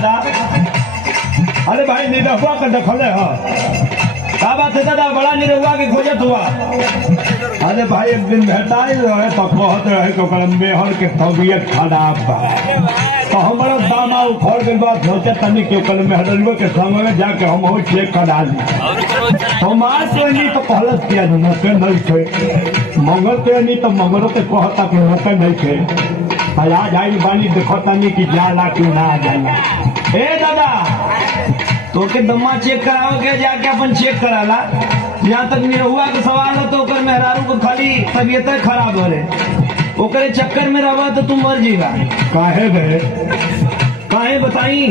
दादा। अरे भाई निरहुआ का दखल है। क्या बात है दादा, बड़ा निरहुआ की खोजत हुआ। अरे भाई एक दिन भेटाई रहे तो कहत रहे कि मेहर के तबियत खराब बा, तो हमारा दामा उखड़ गई बात सोचे तनी के मेहरवा के संग में जाके हम हो चेक करा ली। तो मार तो नहीं तो पहलस किया नशे नहीं थे, मंगल के नहीं तो मंगलों के कहता कि नशे नहीं थे। आज आई बानी देखो तनी की जाला कि ना जाला। ए दादा तो के दम्मा चेक कराओगे जाके अपन चेक कराला। यहाँ तक निरहुआ का सवाल है तो मेहरारू को खाली तबियत खराब हो रहे, ओकरे चक्कर में रहा तो तुम मर जीवा। काहे बे, काहे बताई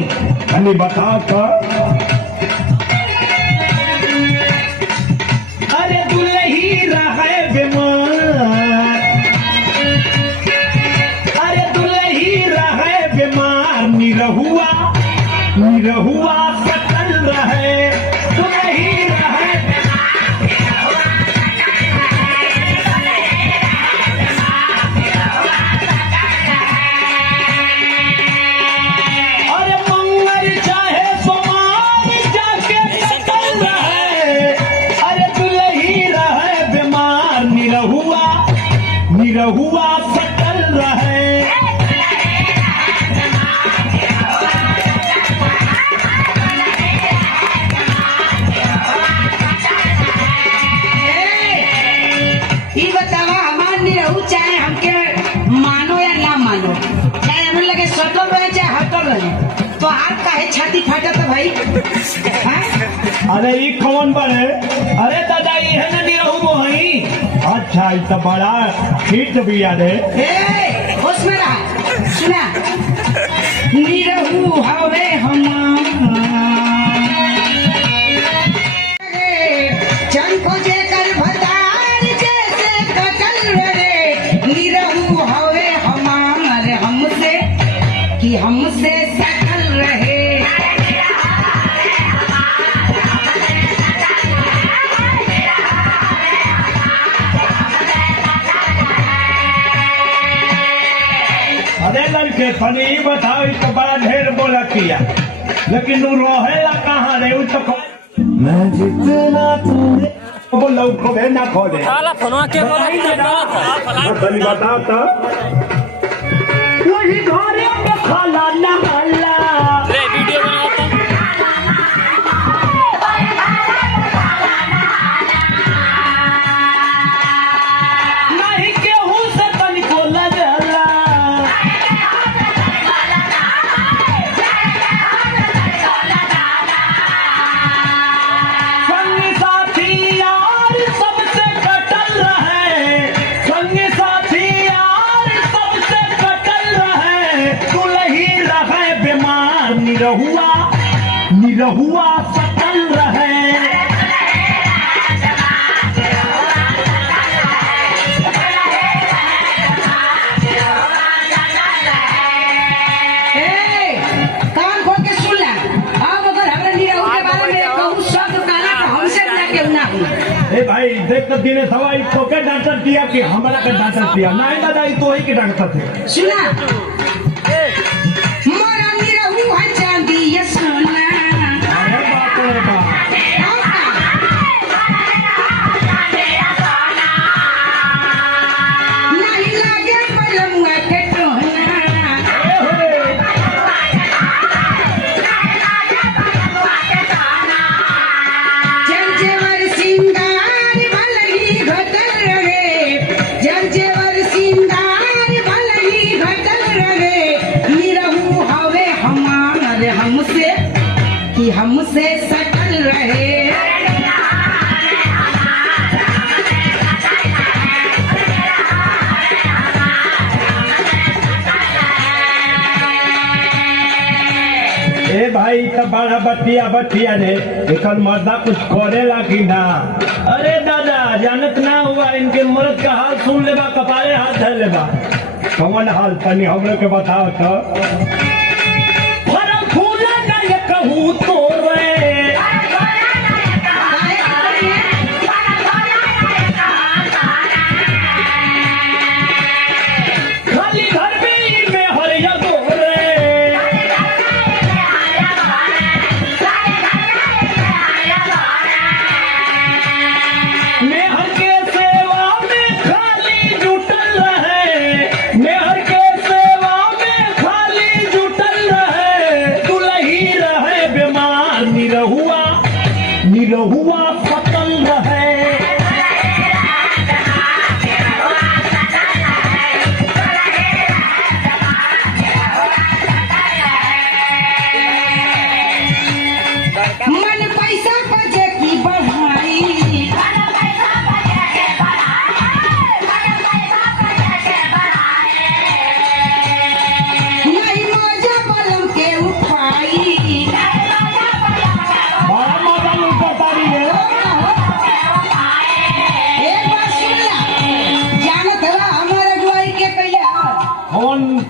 अरे बता तो। अरे दुल्ही रहे बीमार, अरे दुल्ही रहे बीमार, निरहुआ निरहुआ सकल रहे, दुल्ही रहे निरहुआ सकल रहे। ये बतावा हमार निरहु चाहे हमके मानो या ना मानो, चाहे हमें लगे सटल रहे चाहे हटल रहे, तो हाथ काहे छाती फाटा था भाई। अरे ये कौन बने? अरे दादा ये है ना निरहु मोहनी। अच्छा ये तो बड़ा हिट भी याद है। उसमें रहा सुना, निरहु हवे चल खोजे कर भतार जैसे कटल रे, निरहु हवे हमार हमसे कि हमसे सकल रहे। अरे लड़के फनी बताओ तो बड़ा ढेर बोला किया, लेकिन वो रोहेला कहाँ रे? मैं जितना तुमने बोला उसको भेजना खोदे बता तो वही घरे में खाला न हल्ला वीडियो नहीं केहू से तनिको लजला, संगी साथी यार सबसे कटल रहे, संगी साथी यार सबसे कटल रहे, दुल्ही रहे बीमार, निरहुआ निरहुआ सकल रहे। कान खोल के सुन ले, अब अगर हमारे निरहु के बारे में कहूँ शब्द कहना तो हमसे ना केहू ना हुई। ए भाई देख तो दिने सवाई तो के डॉक्टर दिया कि हमारा का डॉक्टर दिया? नहीं दादा ये तो ही के डॉक्टर थे। सुना मोरा निरहु है चांदी ये सोना। अरे बाप रे बाप, नहीं लागे बलमुआ के टोना, जंजेवर सिंगार भलही घटल रहे, जंजेवर सिंगार भलही घटल रहे, निरहु हवे हमार हमसे कि हमसे सकल रहे। ए भाई तो बड़ा बतिया बतिया ने एक मर्दा कुछ करे लागी ना। अरे दादा जानत ना हुआ इनके मर्द का हाल सुन लेबा, कपारे हाथ धर लेबा। कौन हाल तनी हमरे के बताओ तो। फरम फूला ना ये कहूँ तो रे, खाली घर में हरिया दो रे,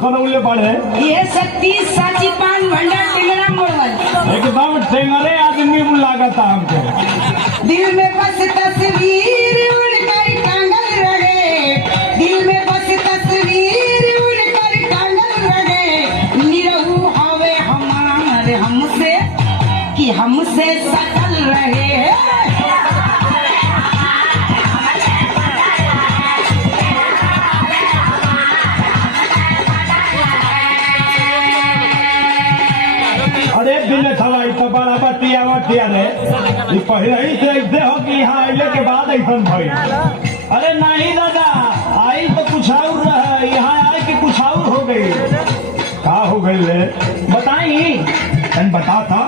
करौले पड़े ये शक्ति साची पान भंडार टिंगरा मोड़वल एकदम टेंगरे आदमी लागता हमको। दिल में बस तस्वीर उनकर टांगल रहे, दिल में बस तस्वीर उनकर टांगल रहे। निरहु हवे हमार हमसे कि हमसे सकल रहे। अरे दिन थला इ तो बड़ा बतिया रे ये पहले ही से ऐसे हो कि यहाँ आइले के बाद ऐसा भइल। अरे नहीं दादा आई तो कुछ और रहे, यहाँ आए कि कुछ और हो गई। का हो गई ले बताई तन बता था।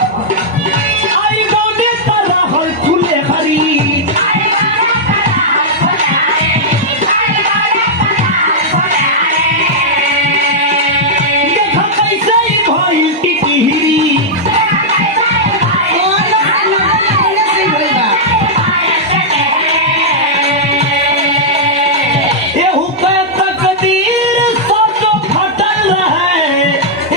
आई गौने कर रहल खुले हरी देखा कैसे ई भइल टिकहिरी। एहू के तकदीर सोचो फटल रहे,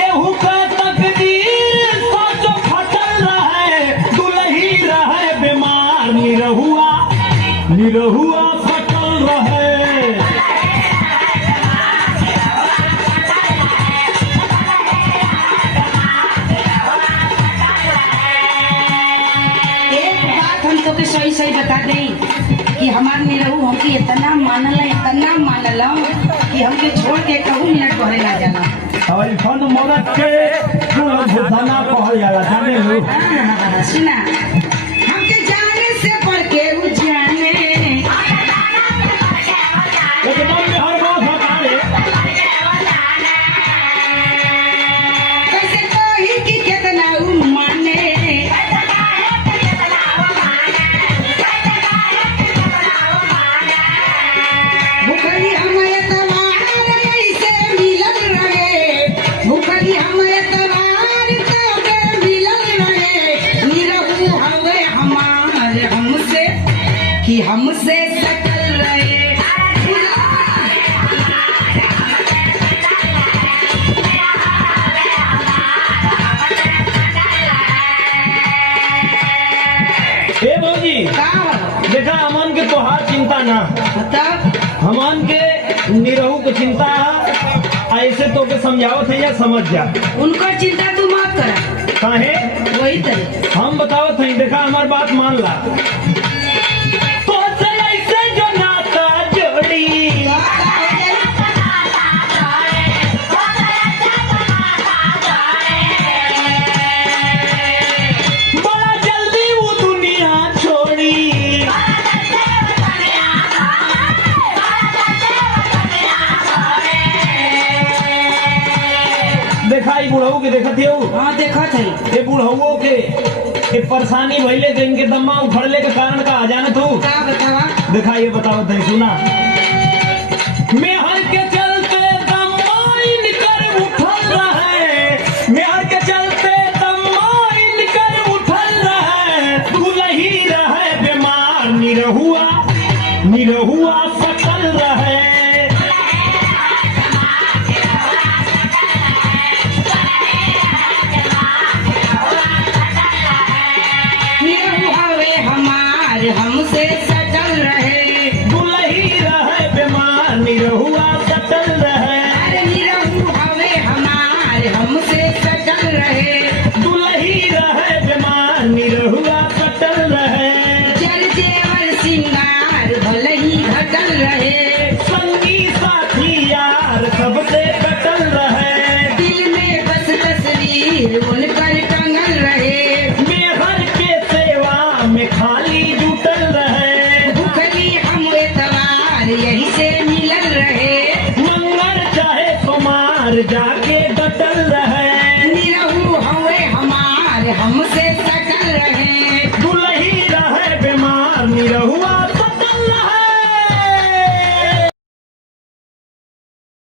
एहू के तकदीर सोचो फटल रहे। दुलही रहे बीमार निरहुआ निरहुआ फटल रहे। एक बात हम तो के सही सही बता दें कि हमार निरहु हमके इतना मानल कि हमके छोड़ के कहूँ मिनट घरे ना जाना। ऐसन मरद के घुसाना कहल जाला जाने लो। सुना हमके जाने से पढ़ के उ जाने एकदम हर बात हटाए। कैसे कही कि कितना उ माने। भूखली हम एतवार ऐसे मिलल रहे, भूखली हम एतवार तबे मिलल रहे। निरहु हवे हमार हमसे कि हमसे सकल रहे। ए भौजी का देखा अमन के तोहार चिंता ना, तब अमन के निरहू को चिंता ऐसे तो के समझावत है या समझ जा। उनकर चिंता तू मत कर, काहे वही तरह हम बतावत है। देखा हमार बात मान ला। तो से ऐसे जो नाता जोड़ी बड़ा जल्दी वो दुनिया छोड़ी। देखा ई बुढ़ऊ के देखत हो, हाँ देखत है। ये बुढ़ऊ के परेशानी भइले के इनके दम्मा उखड़ले के कारण का जानत हो। का बतावा देखा ये बतावत है सुना। मेहर के चलते दम्मा इनकर उठल रहे, मेहर के चलते दम्मा इनकर उठल रहे। दुलही रहे बीमार निरहुआ निरहुआ सकल रहे। निरहु हवे हमार हमसे सजल रहे। दुलही रहे बीमार निरहुआ सकल रहे। अरे निरहु हवे हमार हमसे सजल रहे। दुलही रहे बीमार निरहुआ सकल रहे। जल जेवर सिंगार भले ही घटल रहे।